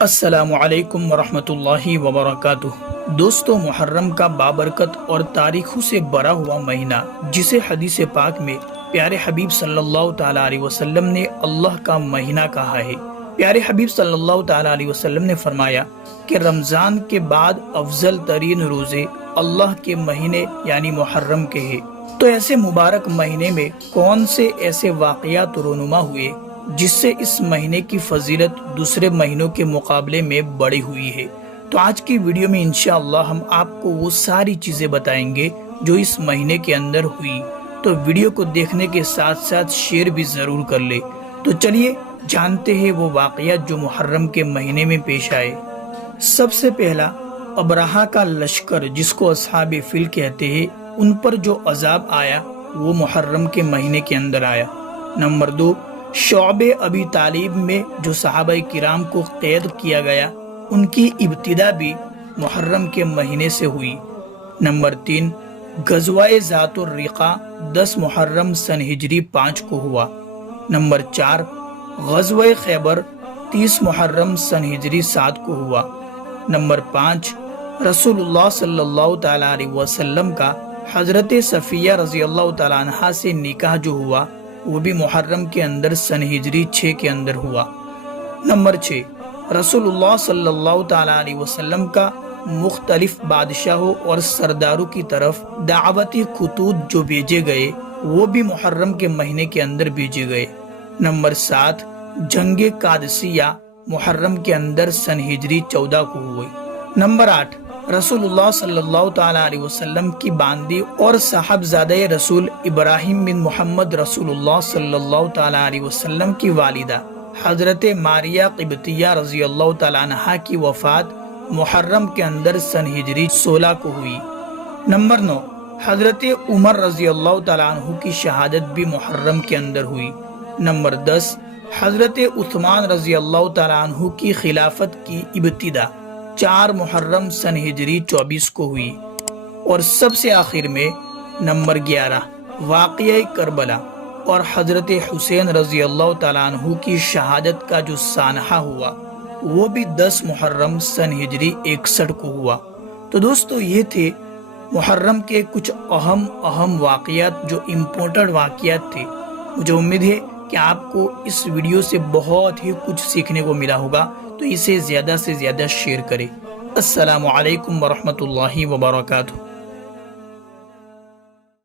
السلام علیکم ورحمۃ اللہ وبرکاتہ۔ دوستو، محرم کا بابرکت اور تاریخوں سے بھرا ہوا مہینہ، جسے حدیث پاک میں پیارے حبیب صلی اللہ تعالیٰ علیہ وسلم نے اللہ کا مہینہ کہا ہے۔ پیارے حبیب صلی اللہ تعالیٰ علیہ وسلم نے فرمایا کہ رمضان کے بعد افضل ترین روزے اللہ کے مہینے یعنی محرم کے ہیں۔ تو ایسے مبارک مہینے میں کون سے ایسے واقعات رونما ہوئے جس سے اس مہینے کی فضیلت دوسرے مہینوں کے مقابلے میں بڑی ہوئی ہے؟ تو آج کی ویڈیو میں انشاءاللہ ہم آپ کو وہ ساری چیزیں بتائیں گے جو اس مہینے کے اندر ہوئی۔ تو ویڈیو کو دیکھنے کے ساتھ ساتھ شیئر بھی ضرور کر لے۔ تو چلیے جانتے ہیں وہ واقعات جو محرم کے مہینے میں پیش آئے۔ سب سے پہلا، ابرہہ کا لشکر جس کو اصحاب فیل کہتے ہیں، ان پر جو عذاب آیا وہ محرم کے مہینے کے اندر آیا۔ نمبر 2، شعب ابی طالب میں جو صحابہ کرام کو قید کیا گیا، ان کی ابتدا بھی محرم کے مہینے سے ہوئی۔ نمبر 3، غزوہ ذات الرقاع 10 محرم سن ہجری 5 کو ہوا۔ نمبر 4، غزوہ خیبر 30 محرم سن ہجری 7 کو ہوا۔ نمبر 5، رسول اللہ صلی اللہ تعالیٰ علیہ وسلم کا حضرت صفیہ رضی اللہ تعالیٰ عنہا سے نکاح جو ہوا وہ بھی محرم کے اندر سن ہجری 6 کے اندر ہوا۔ نمبر 6، رسول اللہ صلی اللہ تعالیٰ علیہ وسلم کا مختلف بادشاہوں اور سرداروں کی طرف دعوتی خطوط جو بھیجے گئے وہ بھی محرم کے مہینے کے اندر بھیجے گئے۔ نمبر 7، جنگ قادسیہ محرم کے اندر سن ہجری 14 کو ہوئی۔ نمبر 8، رسول اللہ صلی اللہ تعالیٰ علیہ وسلم کی باندی اور صاحبزادہ رسول ابراہیم بن محمد رسول اللہ صلی اللہ تعالیٰ علیہ وسلم کی والدہ حضرت ماریہ قبطیہ رضی اللہ تعالیٰ عنہا کی وفات محرم کے اندر سن ہجری 16 کو ہوئی۔ نمبر 9، حضرت عمر رضی اللہ تعالیٰ عنہ کی شہادت بھی محرم کے اندر ہوئی۔ نمبر 10، حضرت عثمان رضی اللہ تعالیٰ عنہ کی خلافت کی ابتدا 4 محرم سن ہجری 24 کو ہوئی۔ اور سب سے آخر میں نمبر 11، واقعہ کربلا اور حضرت حسین رضی اللہ تعالیٰ عنہ کی شہادت کا جو سانحہ ہوا وہ بھی 10 محرم سن ہجری 61 کو ہوا۔ تو دوستو، یہ تھے محرم کے کچھ اہم واقعات جو امپورٹنٹ واقعات تھے۔ مجھے امید ہے کہ آپ کو اس ویڈیو سے بہت ہی کچھ سیکھنے کو ملا ہوگا، تو اسے زیادہ سے زیادہ شیئر کریں۔ السلام علیکم ورحمۃ اللہ وبرکاتہ۔